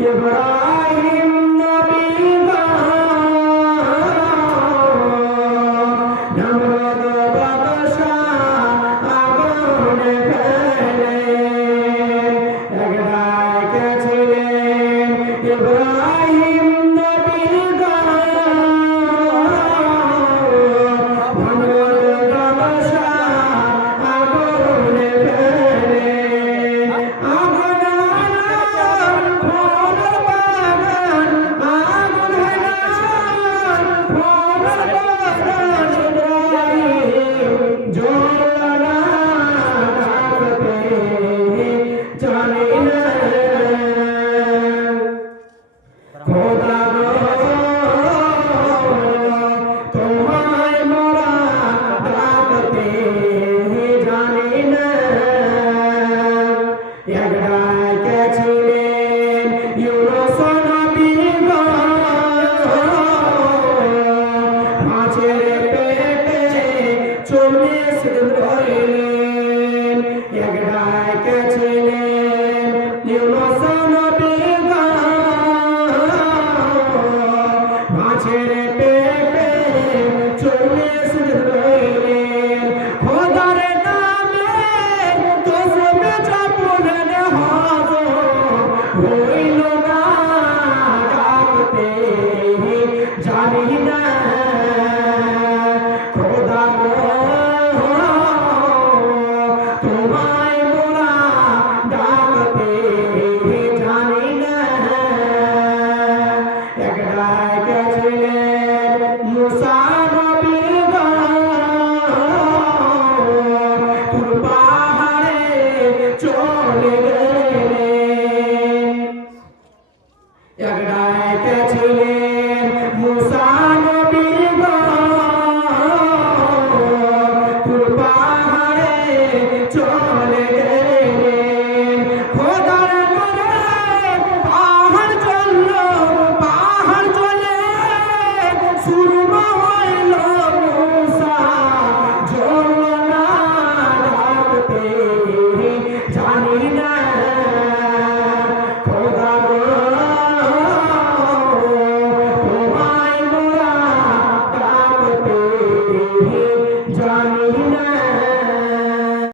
ইব্রাহিম নবী নমরুদ বাদশাহ আগুনে ফেলে এক ডাকে ছিলেন ইব্রাহিম নবী নমরুদ বাদশাহ আগুনে ফেলে আগুন ফুল বাগান আগুন ফুল বাগান ইব্রাহিম জ্বলনা ডাকতে জানি না খোদা গো তোমায় মোরা ডাকতে জানি না এক ডাকে ছিলেন ইউনুস নবী মাছের পেটে 40 দিন রইলেন এক ডাকে ছিলেন ইউনুস নবী মাছের পেটে 40 দিন রইলেন খোদার নামে তসবিহ জপলেন হযরত হইল না ডাকতে জানি না খোদা গো তোমায় মোরা ডাকতে জানি না এক ডাকে ছিলেন মুসা নবী তুর পাহাড়ে চলে গেলেন এক ডাকে ছিলেন মুসা নবী তুর পাহাড়ে চলে গেলেন খোদার করে পাহাড় চলে সুরমা হইল